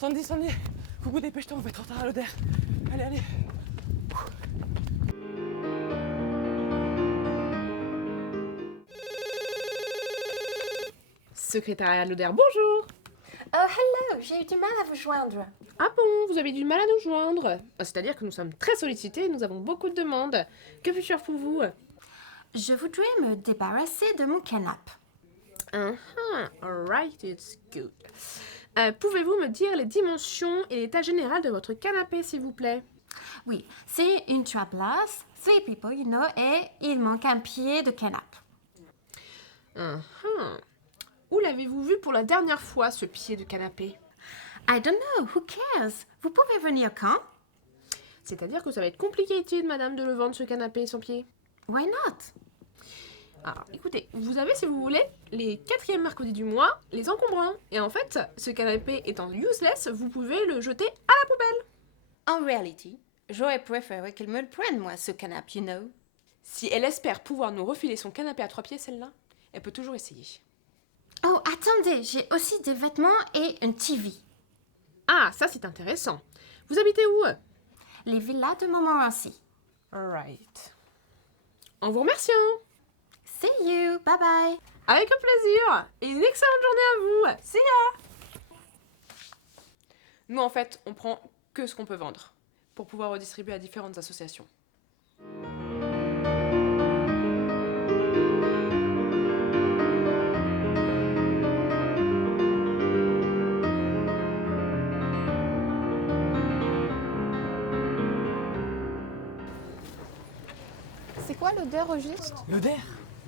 Sandy, coucou, dépêche-toi, on va être en retard à l'Oder. Allez. Secrétariat de l'Oder, bonjour. Oh, hello, j'ai eu du mal à vous joindre. Ah bon, vous avez du mal à nous joindre? C'est-à-dire que nous sommes très sollicités et nous avons beaucoup de demandes. Que puis-je faire pour vous? Je voudrais me débarrasser de mon canapé. Alright, it's good. Pouvez-vous me dire les dimensions et l'état général de votre canapé, s'il vous plaît? Oui, c'est une 3 places, 3 people, you know, et il manque un pied de canapé. Où l'avez-vous vu pour la dernière fois, ce pied de canapé? I don't know, who cares? Vous pouvez venir quand? C'est-à-dire que ça va être compliqué, madame, de le vendre, ce canapé sans pied. Why not? Alors, écoutez, vous avez, si vous voulez, les 4e mercredis du mois, les encombrants. Et en fait, ce canapé étant useless, vous pouvez le jeter à la poubelle. En réalité, j'aurais préféré qu'il me le prenne, moi, ce canapé, you know. Si elle espère pouvoir nous refiler son canapé à 3 pieds, celle-là, elle peut toujours essayer. Oh, attendez, j'ai aussi des vêtements et une TV. Ah, ça c'est intéressant. Vous habitez où? Les villas de Montmorency. Alright. En vous remerciant. See you, bye bye. Avec un plaisir. Et une excellente journée à vous. See ya. Nous, en fait, on prend que ce qu'on peut vendre pour pouvoir redistribuer à différentes associations. C'est quoi l'odeur au juste? L'Oder,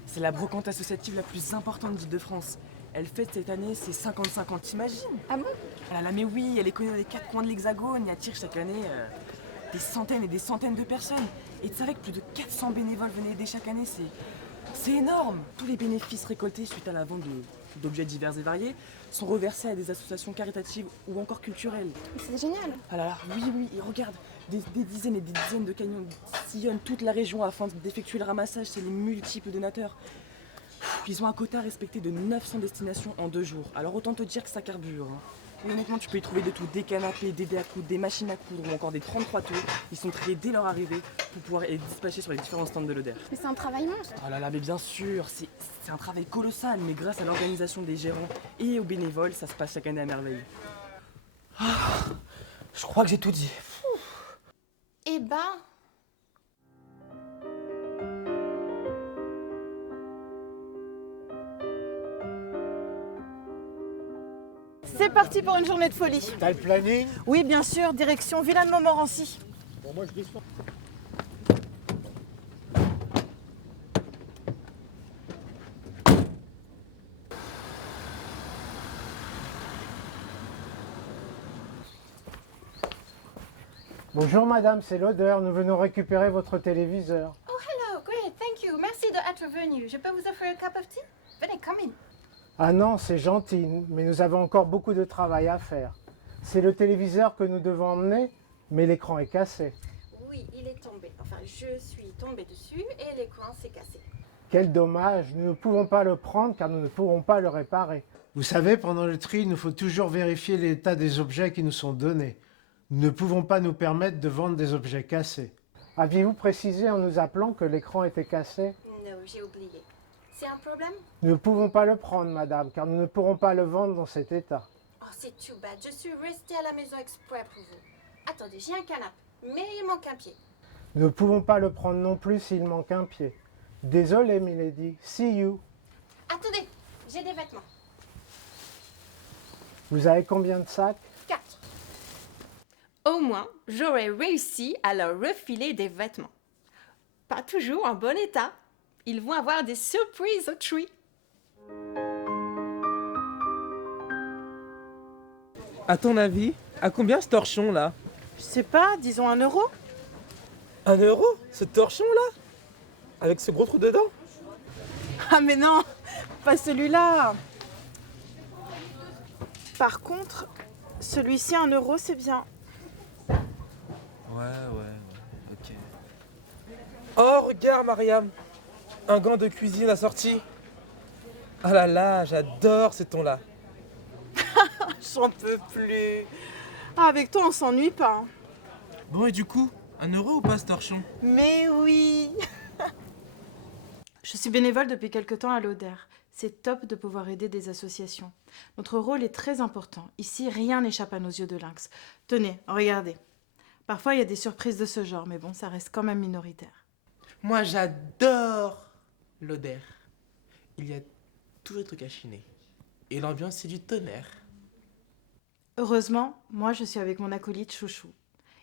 c'est la brocante associative la plus importante d'Île-de-France. Elle fête cette année ses 55 ans, t'imagines? Ah bon? Ah là, mais oui, elle est connue dans les 4 coins de l'Hexagone. Il attire chaque année des centaines et des centaines de personnes. Et tu savais que plus de 400 bénévoles venaient aider chaque année, c'est énorme. Tous les bénéfices récoltés suite à la vente d'objets divers et variés sont reversés à des associations caritatives ou encore culturelles. C'est génial. Ah là là, oui, et regarde, des dizaines et des dizaines de camions sillonnent toute la région afin d'effectuer le ramassage chez les multiples donateurs. Ils ont un quota respecté de 900 destinations en 2 jours. Alors autant te dire que ça carbure. Et honnêtement, tu peux y trouver de tout, des canapés, des dés à coudre, des machines à coudre ou encore des 33 tours. Ils sont triés dès leur arrivée pour pouvoir être dispatchés sur les différents stands de l'Oder. Mais c'est un travail monstre. Oh là là, mais bien sûr, c'est un travail colossal, mais grâce à l'organisation des gérants et aux bénévoles, ça se passe chaque année à merveille. Je crois que j'ai tout dit. Eh ben, C'est parti pour une journée de folie. T'as le planning? Oui, bien sûr, direction Villa de Montmorency. Bon, moi je descends. Bonjour madame, c'est l'Oder. Nous venons récupérer votre téléviseur. oh hello, great, thank you. Merci d'être venu. Je peux vous offrir un cup of tea? Venez, come in. Ah non, c'est gentil, mais nous avons encore beaucoup de travail à faire. C'est le téléviseur que nous devons emmener, mais l'écran est cassé. Oui, il est tombé. Enfin, je suis tombée dessus et l'écran s'est cassé. Quel dommage, nous ne pouvons pas le prendre car nous ne pourrons pas le réparer. Vous savez, pendant le tri, il nous faut toujours vérifier l'état des objets qui nous sont donnés. Nous ne pouvons pas nous permettre de vendre des objets cassés. Aviez-vous précisé en nous appelant que l'écran était cassé? Non, j'ai oublié. C'est un problème? Nous ne pouvons pas le prendre, madame, car nous ne pourrons pas le vendre dans cet état. Oh, c'est too bad. Je suis restée à la maison exprès pour vous. Attendez, j'ai un canapé, mais il manque un pied. Nous ne pouvons pas le prendre non plus s'il manque un pied. Désolé, Milady. See you. Attendez, j'ai des vêtements. Vous avez combien de sacs? 4. Au moins, j'aurais réussi à leur refiler des vêtements. Pas toujours en bon état. Ils vont avoir des surprises au tree. À ton avis, à combien ce torchon là? Je sais pas, disons 1 euro. 1 euro? Ce torchon là? Avec ce gros trou dedans? Ah mais non, pas celui-là. Par contre, celui-ci 1 euro, c'est bien. Ouais, ok. Oh, regarde, Mariam! Un gant de cuisine assorti. Ah là là, j'adore ce ton-là. J'en peux plus. Ah, avec toi, on s'ennuie pas. Hein. Bon, et du coup, 1 euro ou pas ce torchon? Mais oui. Je suis bénévole depuis quelque temps à l'ODER. C'est top de pouvoir aider des associations. Notre rôle est très important. Ici, rien n'échappe à nos yeux de lynx. Tenez, regardez. Parfois, il y a des surprises de ce genre, mais bon, ça reste quand même minoritaire. Moi, j'adore l'Oder. Il y a tous les trucs à chiner. Et l'ambiance, c'est du tonnerre. Heureusement, moi, je suis avec mon acolyte Chouchou.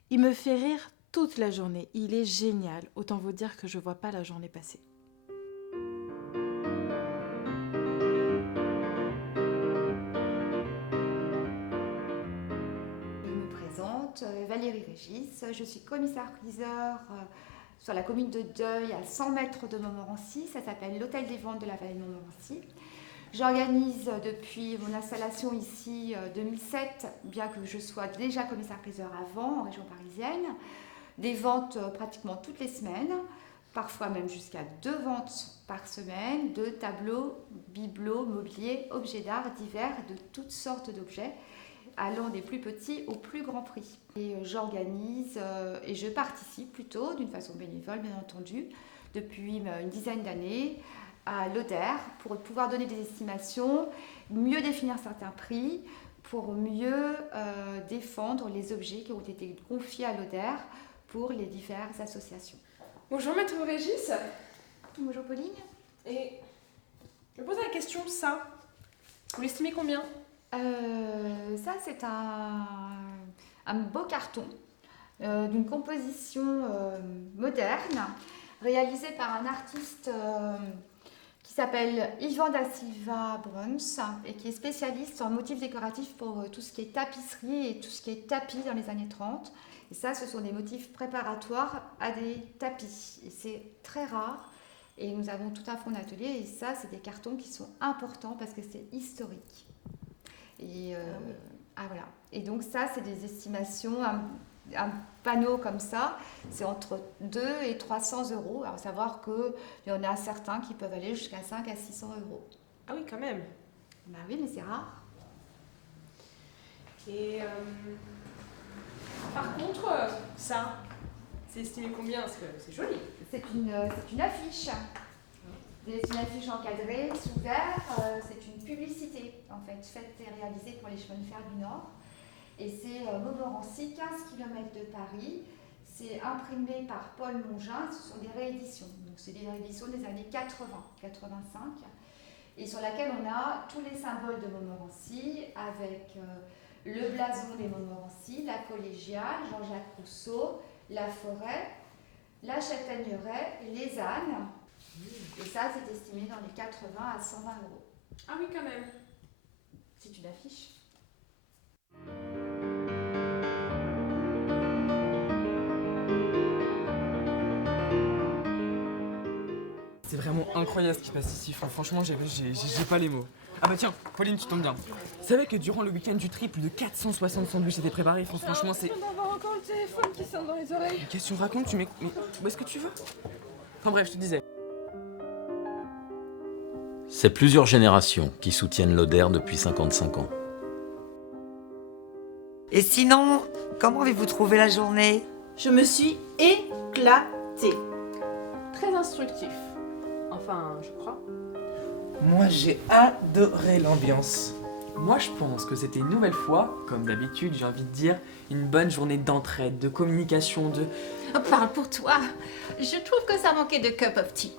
Il me fait rire toute la journée. Il est génial. Autant vous dire que je vois pas la journée passer. Je me présente, Valérie Régis, je suis commissaire-priseur sur la commune de Deuil à 100 mètres de Montmorency, ça s'appelle l'Hôtel des Ventes de la Vallée de Montmorency. J'organise depuis mon installation ici 2007, bien que je sois déjà commissaire-priseur avant en région parisienne, des ventes pratiquement toutes les semaines, parfois même jusqu'à 2 ventes par semaine de tableaux, bibelots, mobiliers, objets d'art divers, de toutes sortes d'objets, allant des plus petits aux plus grands prix. Et j'organise et je participe plutôt d'une façon bénévole, bien entendu, depuis une dizaine d'années à l'ODER pour pouvoir donner des estimations, mieux définir certains prix, pour mieux défendre les objets qui ont été confiés à l'ODER pour les diverses associations. Bonjour Maître Régis. Bonjour Pauline. Et je me pose la question, ça, vous l'estimez combien? Ça, c'est un beau carton d'une composition moderne réalisé par un artiste qui s'appelle Ivan da Silva Bruns et qui est spécialiste en motifs décoratifs pour tout ce qui est tapisserie et tout ce qui est tapis dans les années 30. Et ça, ce sont des motifs préparatoires à des tapis. Et c'est très rare. Et nous avons tout un fonds d'atelier. Et ça, c'est des cartons qui sont importants parce que c'est historique. Et, voilà. Et donc ça, c'est des estimations. Un panneau comme ça, c'est entre 2 et 300 euros. Alors, savoir qu'il y en a certains qui peuvent aller jusqu'à 5 à 600 euros. Ah oui, quand même. Bah oui, mais c'est rare. Et par contre, ça, c'est estimé combien? Parce que c'est joli. C'est une affiche. C'est une affiche encadrée, sous verre. C'est une publicité, en fait, faite et réalisée pour les chemins de fer du Nord. Et c'est Montmorency, 15 km de Paris. C'est imprimé par Paul Mongin. Ce sont des rééditions. Donc, c'est des rééditions des années 80, 85. Et sur laquelle on a tous les symboles de Montmorency avec le blason des Montmorency, la collégiale, Jean-Jacques Rousseau, la forêt, la châtaigneraie, les ânes. Et ça, c'est estimé dans les 80 à 120 euros. Ah oui, quand même. C'est une affiche. C'est vraiment incroyable ce qui se passe ici. Franchement, j'ai pas les mots. Ah bah tiens, Pauline, tu tombes bien. Vous savez que durant le week-end du tri, plus de 460 sandwichs étaient préparés. Franchement, c'est... d'avoir encore le téléphone qui sonne dans les oreilles. Qu'est-ce que tu racontes? Mais où est-ce que tu vas? Enfin bref, je te disais. C'est plusieurs générations qui soutiennent l'ODER depuis 55 ans. Et sinon, comment avez-vous trouvé la journée? Je me suis éclatée. Très instructif. Enfin, je crois. Moi, j'ai adoré l'ambiance. Moi, je pense que c'était une nouvelle fois, comme d'habitude, j'ai envie de dire, une bonne journée d'entraide, de communication, de... Parle pour toi. Je trouve que ça manquait de cup of tea.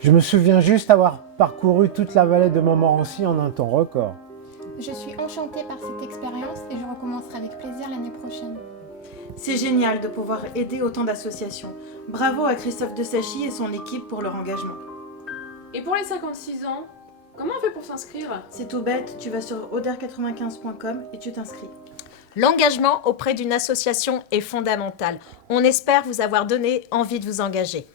Je me souviens juste avoir parcouru toute la vallée de Montmorency en un temps record. Je suis enchantée par cette expérience et je recommencerai avec plaisir l'année prochaine. C'est génial de pouvoir aider autant d'associations. Bravo à Christophe Desachy et son équipe pour leur engagement. Et pour les 56 ans, comment on fait pour s'inscrire? C'est tout bête, tu vas sur oder95.com et tu t'inscris. L'engagement auprès d'une association est fondamental. On espère vous avoir donné envie de vous engager.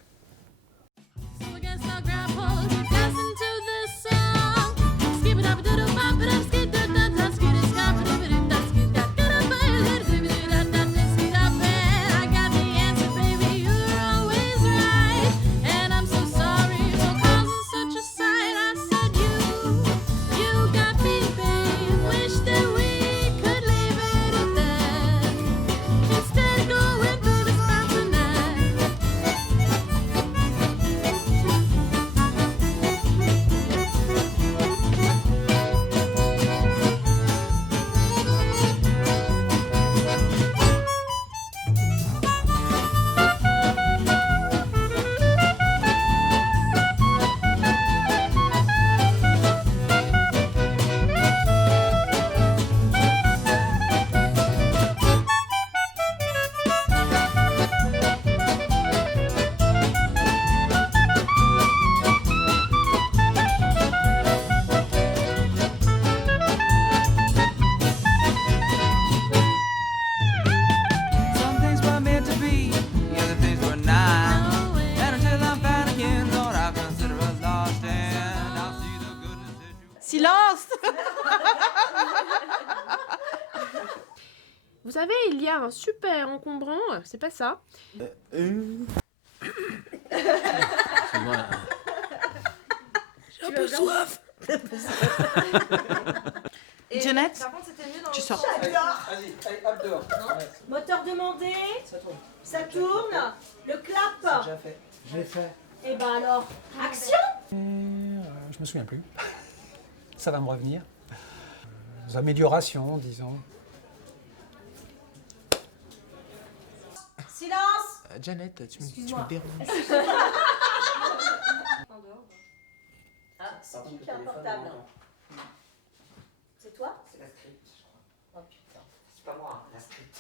Silence. Vous savez, il y a un super encombrant, c'est pas ça. Excuse-moi. J'ai un peu soif. Janet, Par contre, c'était mieux dans tu le sors. chat. Vas-y, allez, hop dehors. Moteur demandé, Ça tourne. ça tourne, le C'est clap. déjà fait. Je l'ai fait. Et ben alors, action. Je me souviens plus. Ça va me revenir. Améliorations, disons. Silence. Janet, tu me Excuse-moi. déranges. Ah, c'est qui a un portable? C'est toi? C'est la script, je crois. Oh putain, c'est pas moi, la script.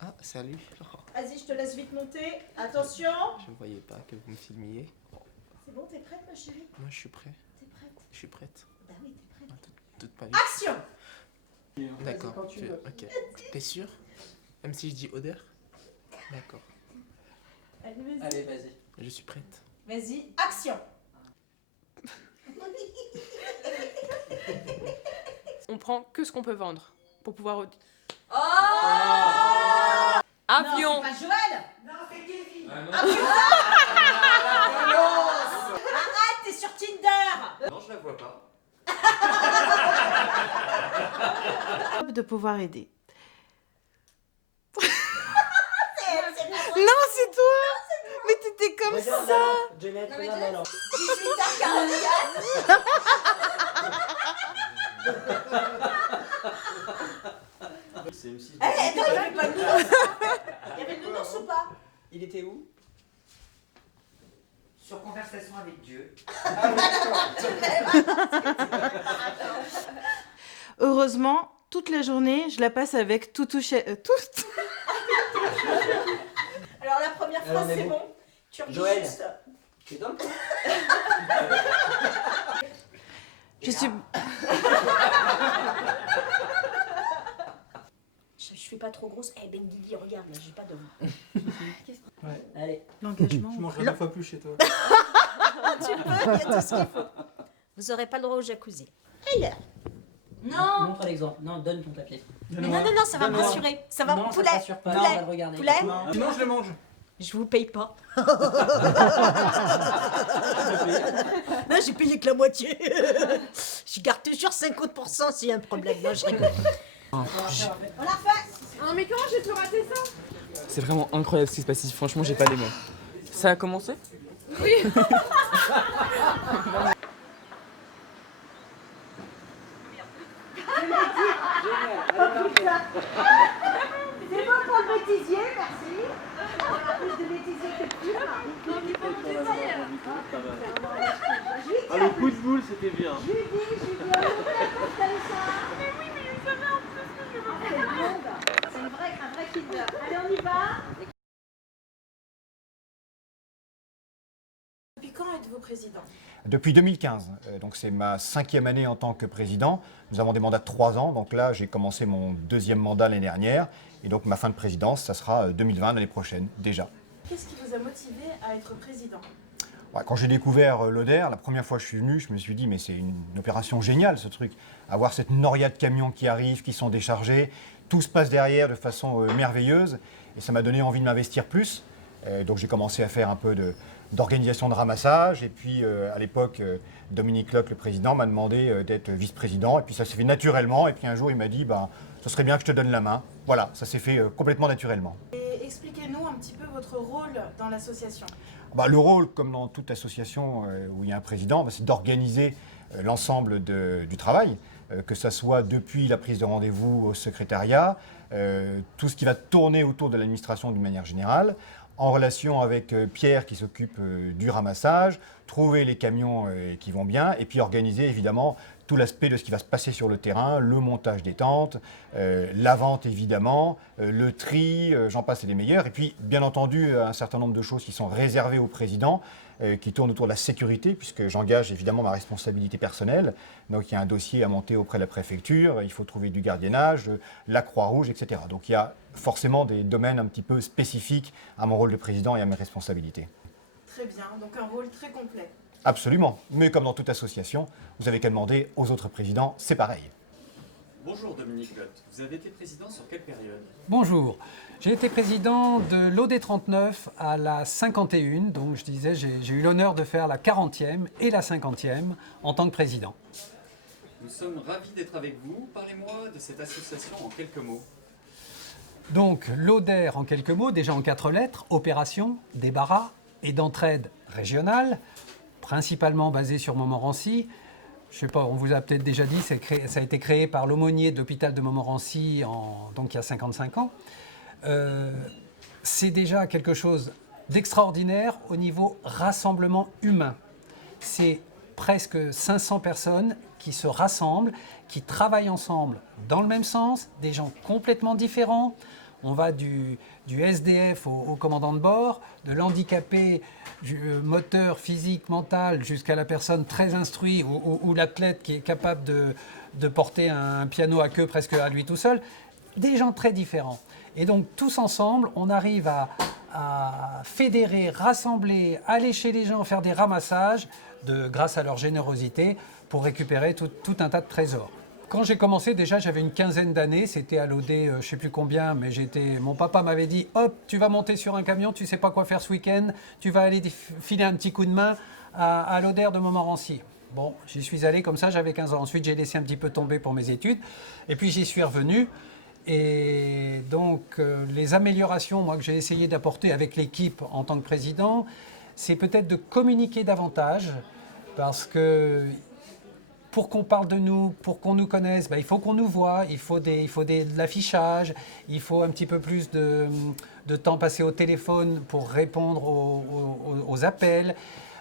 Ah, salut. Vas-y, je te laisse vite monter. Attention. Je ne voyais pas que vous me filmiez. C'est bon, t'es prête, ma chérie? Moi, je suis prêt. T'es prête? Je suis prête. Bah oui, t'es prête. Toute pas vite. Action. D'accord. quand tu veux. Ok. T'es sûr? Même si je dis odeur? D'accord. Allez, vas-y. Allez, vas-y. Je suis prête. Vas-y, action. On prend que ce qu'on peut vendre pour pouvoir... Oh Avion. Non, c'est pas Joël. Non, c'est Kevin. Arrête, t'es sur Tinder. Non, je la vois pas. De pouvoir aider. Non, c'est toi. Mais t'étais comme ça. Janet, Non, mais regarde alors. 18h44. Eh, attends, il y avait pas le nounours. Il y avait le nounours ou pas? Il était où? Sur conversation avec Dieu. Heureusement, toute la journée, je la passe avec Toutou tout. Alors la première Alors, phrase, on est c'est bon. bon. Tu redis Joël. juste. T'es dans le coup? Je suis... Je fais pas trop grosse. Eh Ben Guigui, regarde, là, j'ai pas de... Ouais. Allez. L'engagement. Je mangerai 2 fois plus chez toi. Tu peux, il y a tout ce qu'il faut. Vous aurez pas le droit au jacuzzi. Ailleurs. Non. Montre l'exemple. Non, donne ton papier. Mais non, non, non, ça va me rassurer. Ça va, Non, poulet. ça te rassure pas. Poulet. Non, on va le regarder. Poulet. Non. Sinon, je le mange. Je vous paye pas. Non, j'ai payé que la moitié. Je garde toujours 50% s'il y a un problème. Non, je rigole. On l'a fait. Non mais comment j'ai pu rater ça? C'est vraiment incroyable ce qui se passe ici. Franchement, j'ai pas les mots. Ça a commencé? Oui. C'est bon pour le bêtisier, merci. On a plus de bêtisier que de films. Ah, le coup de boule, c'était bien. Je lui dis, on est comme ça. Mais oui, mais il savait en plus que je veux. C'est un vrai kinder. Allez, on y va. Depuis quand êtes-vous président? Depuis 2015, donc c'est ma 5e année en tant que président. Nous avons des mandats de 3 ans, donc là j'ai commencé mon 2e mandat l'année dernière. Et donc ma fin de présidence, ça sera 2020 l'année prochaine, déjà. Qu'est-ce qui vous a motivé à être président? Ouais, quand j'ai découvert l'Oder, la première fois que je suis venu, je me suis dit mais c'est une opération géniale ce truc. Avoir cette noria de camions qui arrivent, qui sont déchargés, tout se passe derrière de façon merveilleuse. Et ça m'a donné envie de m'investir plus. Donc j'ai commencé à faire un peu d'organisation de ramassage. Et puis à l'époque, Dominique Locke, le président, m'a demandé d'être vice-président. Et puis ça s'est fait naturellement. Et puis un jour, il m'a dit ce serait bien que je te donne la main. Voilà, ça s'est fait complètement naturellement. Et expliquez-nous un petit peu votre rôle dans l'association. Le rôle, comme dans toute association où il y a un président, c'est d'organiser l'ensemble du travail, que ce soit depuis la prise de rendez-vous au secrétariat, tout ce qui va tourner autour de l'administration d'une manière générale, en relation avec Pierre qui s'occupe du ramassage, trouver les camions qui vont bien, et puis organiser évidemment tout l'aspect de ce qui va se passer sur le terrain, le montage des tentes, la vente évidemment, le tri, j'en passe et des meilleurs. Et puis bien entendu un certain nombre de choses qui sont réservées au président, qui tournent autour de la sécurité, puisque j'engage évidemment ma responsabilité personnelle. Donc il y a un dossier à monter auprès de la préfecture, il faut trouver du gardiennage, la Croix-Rouge, etc. Donc il y a forcément des domaines un petit peu spécifiques à mon rôle de président et à mes responsabilités. très bien, donc un rôle très complet. Absolument. Mais comme dans toute association, vous avez qu'à demander aux autres présidents, c'est pareil. Bonjour Dominique Lott, vous avez été président sur quelle période? Bonjour, j'ai été président de l'OD 39 à la 51, donc je disais j'ai eu l'honneur de faire la 40e et la 50e en tant que président. Nous sommes ravis d'être avec vous. Parlez-moi de cette association en quelques mots. Donc l'ODER en quelques mots, déjà en 4 lettres, opération, débarras et d'entraide régionale, principalement basée sur Montmorency. Je ne sais pas, on vous a peut-être déjà dit, ça a été créé par l'aumônier de l'hôpital de Montmorency donc il y a 55 ans. C'est déjà quelque chose d'extraordinaire au niveau rassemblement humain. C'est presque 500 personnes qui se rassemblent, qui travaillent ensemble dans le même sens, des gens complètement différents. On va du SDF au commandant de bord, de l'handicapé moteur, physique, mental, jusqu'à la personne très instruite ou l'athlète qui est capable de porter un piano à queue presque à lui tout seul. Des gens très différents. Et donc tous ensemble, on arrive à fédérer, rassembler, aller chez les gens, faire des ramassages grâce à leur générosité pour récupérer tout un tas de trésors. Quand j'ai commencé, déjà, j'avais une quinzaine d'années. C'était à l'OD, je ne sais plus combien, mais mon papa m'avait dit « Hop, tu vas monter sur un camion, tu ne sais pas quoi faire ce week-end, tu vas aller filer un petit coup de main à l'ODER de Montmorency. » Bon, j'y suis allé comme ça, j'avais 15 ans. Ensuite, j'ai laissé un petit peu tomber pour mes études. Et puis, j'y suis revenu. Et donc, les améliorations moi, que j'ai essayé d'apporter avec l'équipe en tant que président, c'est peut-être de communiquer davantage, parce que pour qu'on parle de nous, pour qu'on nous connaisse, il faut qu'on nous voit, il faut de l'affichage, il faut un petit peu plus de temps passé au téléphone pour répondre aux appels.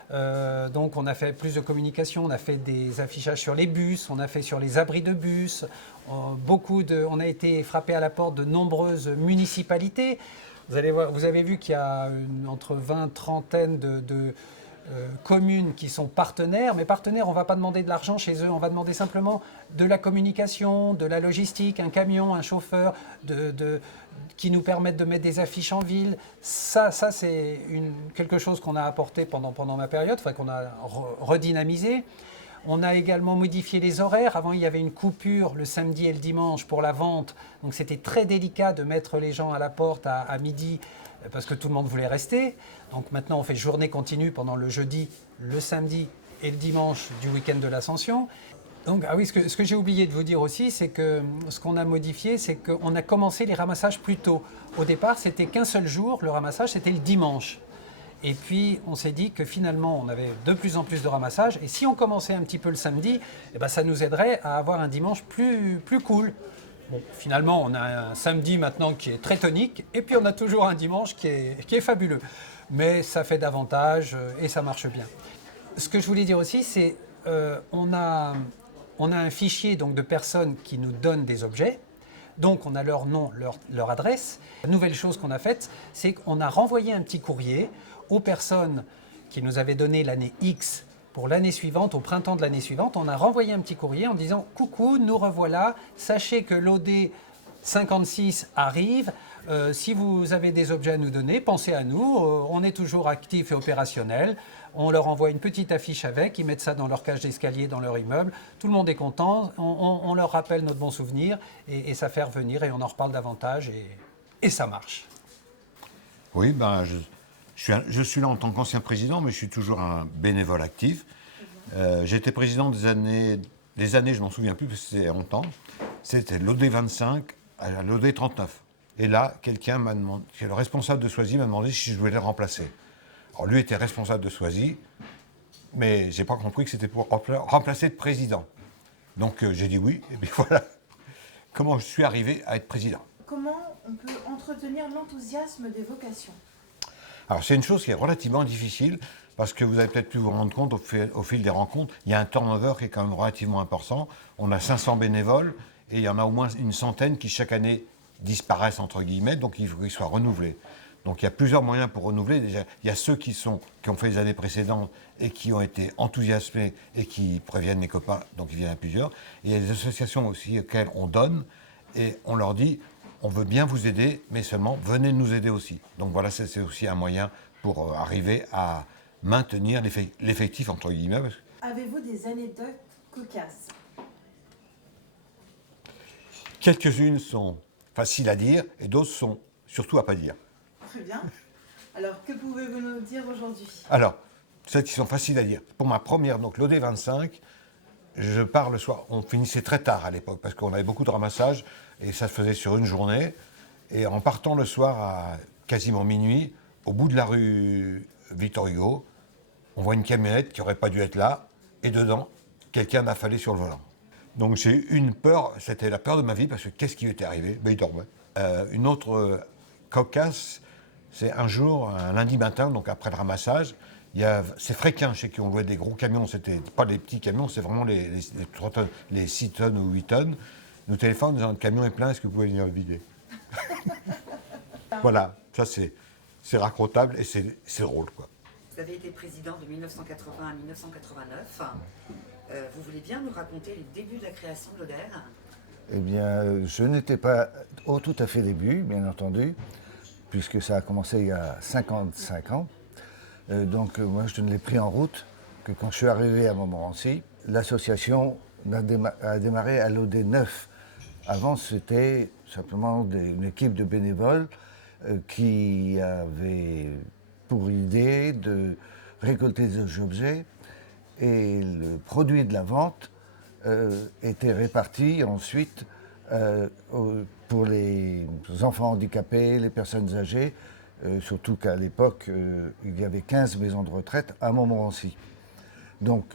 Donc on a fait plus de communication, on a fait des affichages sur les bus, on a fait sur les abris de bus, on a été frappé à la porte de nombreuses municipalités. Vous avez vu qu'il y a entre 20 et 30 de communes qui sont partenaires, mais partenaires, on ne va pas demander de l'argent chez eux, on va demander simplement de la communication, de la logistique, un camion, un chauffeur, qui nous permettent de mettre des affiches en ville. Ça c'est quelque chose qu'on a apporté pendant ma période, qu'on a redynamisé. On a également modifié les horaires. Avant, il y avait une coupure le samedi et le dimanche pour la vente. Donc c'était très délicat de mettre les gens à la porte à midi parce que tout le monde voulait rester. Donc maintenant, on fait journée continue pendant le jeudi, le samedi et le dimanche du week-end de l'Ascension. Donc, ah oui, ce que j'ai oublié de vous dire aussi, c'est que ce qu'on a modifié, c'est qu'on a commencé les ramassages plus tôt. Au départ, c'était qu'un seul jour, le ramassage, c'était le dimanche. Et puis, on s'est dit que finalement, on avait de plus en plus de ramassages. Et si on commençait un petit peu le samedi, ça nous aiderait à avoir un dimanche plus cool. Bon, finalement, on a un samedi maintenant qui est très tonique. Et puis, on a toujours un dimanche qui est fabuleux. Mais ça fait davantage et ça marche bien. Ce que je voulais dire aussi, c'est on a un fichier donc, de personnes qui nous donnent des objets. Donc, on a leur nom, leur adresse. La nouvelle chose qu'on a faite, c'est qu'on a renvoyé un petit courrier aux personnes qui nous avaient donné l'année X pour l'année suivante, au printemps de l'année suivante. On a renvoyé un petit courrier en disant « Coucou, nous revoilà. Sachez que l'OD 56 arrive. Si vous avez des objets à nous donner, pensez à nous. On est toujours actifs et opérationnels. » On leur envoie une petite affiche avec, ils mettent ça dans leur cage d'escalier, dans leur immeuble. Tout le monde est content, on leur rappelle notre bon souvenir et ça fait revenir et on en reparle davantage et ça marche. Oui, je suis là en tant qu'ancien président, mais je suis toujours un bénévole actif. J'ai été président des années, je m'en souviens plus parce que c'était longtemps. C'était l'OD 25 à l'OD 39. Et là, quelqu'un m'a demandé, le responsable de Soisy m'a demandé si je voulais le remplacer. Alors lui était responsable de Soisy, mais j'ai pas compris que c'était pour remplacer le président. Donc j'ai dit oui, et puis voilà comment je suis arrivé à être président. Comment on peut entretenir l'enthousiasme des vocations? Alors c'est une chose qui est relativement difficile, parce que vous avez peut-être pu vous rendre compte au fil des rencontres, il y a un turnover qui est quand même relativement important. On a 500 bénévoles, et il y en a au moins une centaine qui chaque année disparaissent, entre guillemets, donc il faut qu'ils soient renouvelés. Donc il y a plusieurs moyens pour renouveler. Déjà, il y a ceux qui ont fait les années précédentes et qui ont été enthousiasmés et qui préviennent les copains, donc ils viennent à plusieurs. Et il y a des associations aussi auxquelles on donne et on leur dit on veut bien vous aider, mais seulement venez nous aider aussi. Donc voilà, c'est aussi un moyen pour arriver à maintenir l'effectif, entre guillemets. Avez-vous des anecdotes cocasses? Quelques-unes sont faciles à dire et d'autres sont surtout à pas dire. Très bien. Alors, que pouvez-vous nous dire aujourd'hui? Alors, celles qui sont faciles à dire. Pour ma première, donc l'OD 25, je pars le soir. On finissait très tard à l'époque parce qu'on avait beaucoup de ramassage et ça se faisait sur une journée. Et en partant le soir à quasiment minuit, au bout de la rue Victor Hugo, on voit une camionnette qui n'aurait pas dû être là et dedans, quelqu'un m'a affalé sur le volant. Donc j'ai eu une peur, c'était la peur de ma vie parce que qu'est-ce qui lui était arrivé? Ben, il dormait. Une autre cocasse, c'est un jour, un lundi matin, donc après le ramassage, c'est Fréquin chez qui on louait des gros camions, c'était pas des petits camions, c'est vraiment les 3 tonnes, les 6 tonnes ou 8 tonnes. Nous téléphonent en disant, le camion est plein, est-ce que vous pouvez venir le vider? Voilà, ça c'est racontable et c'est drôle, quoi. Vous avez été président de 1980 à 1989. Vous voulez bien nous raconter les débuts de la création de l'ODER? Eh bien, je n'étais pas au tout à fait début, bien entendu, puisque ça a commencé il y a 55 ans. Donc moi, je ne l'ai pris en route que quand je suis arrivé à Montmorency. L'association a démarré à l'OD 9. Avant, c'était simplement une équipe de bénévoles qui avait pour idée de récolter des objets et le produit de la vente était réparti ensuite pour les enfants handicapés, les personnes âgées, surtout qu'à l'époque, il y avait 15 maisons de retraite à Montmorency. Donc,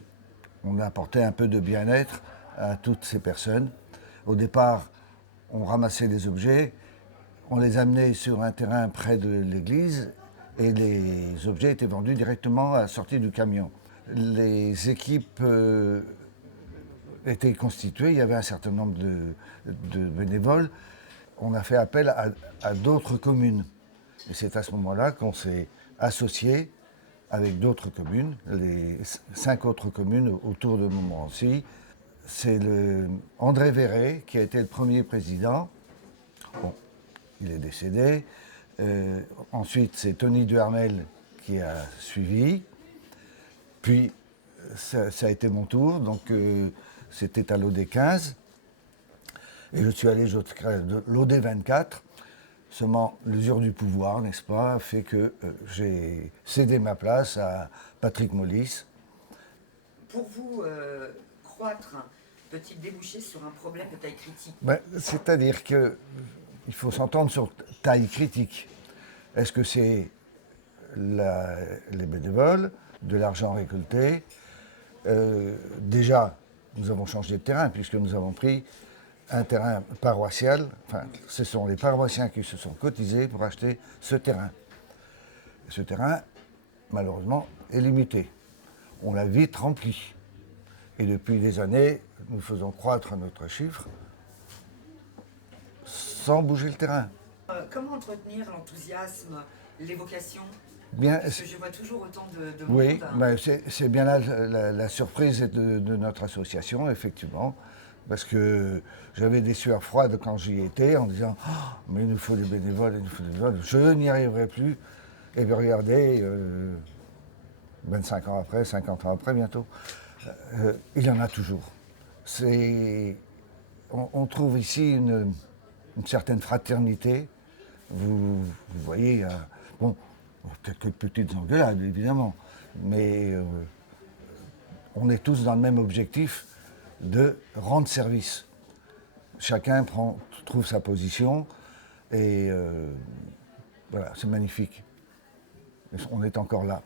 on apportait un peu de bien-être à toutes ces personnes. Au départ, on ramassait les objets, on les amenait sur un terrain près de l'église et les objets étaient vendus directement à la sortie du camion. Les équipes étaient constituées, il y avait un certain nombre de bénévoles. On a fait appel à d'autres communes. Et c'est à ce moment-là qu'on s'est associé avec d'autres communes, les 5 autres communes autour de Montmorency. C'est André Verret qui a été le premier président. Bon, il est décédé. Ensuite, c'est Tony Duhamel qui a suivi. Puis, ça a été mon tour, donc c'était à l'OD 15. Et je suis allé jusqu'à l'OD 24. Seulement, l'usure du pouvoir, n'est-ce pas, fait que j'ai cédé ma place à Patrick Mollis. Pour vous, croître peut-il déboucher sur un problème de taille critique? C'est-à-dire qu'il faut s'entendre sur taille critique. Est-ce que c'est les bénévoles, de l'argent récolté? Déjà, nous avons changé de terrain puisque nous avons pris un terrain paroissial. Enfin, ce sont les paroissiens qui se sont cotisés pour acheter ce terrain. Ce terrain, malheureusement, est limité. On l'a vite rempli. Et depuis des années, nous faisons croître notre chiffre sans bouger le terrain. Comment entretenir l'enthousiasme, l'évocation? Bien, parce que je vois toujours autant de oui, monde. c'est bien là la surprise de notre association, effectivement. Parce que j'avais des sueurs froides quand j'y étais, en disant oh, « mais il nous faut des bénévoles, il nous faut des bénévoles, je n'y arriverai plus ». Et bien regardez, 25 ans après, 50 ans après bientôt, il y en a toujours. On trouve ici une certaine fraternité. Vous voyez, il y a quelques petites engueulades, évidemment, mais on est tous dans le même objectif de rendre service. Chacun trouve sa position et voilà, c'est magnifique. On est encore là.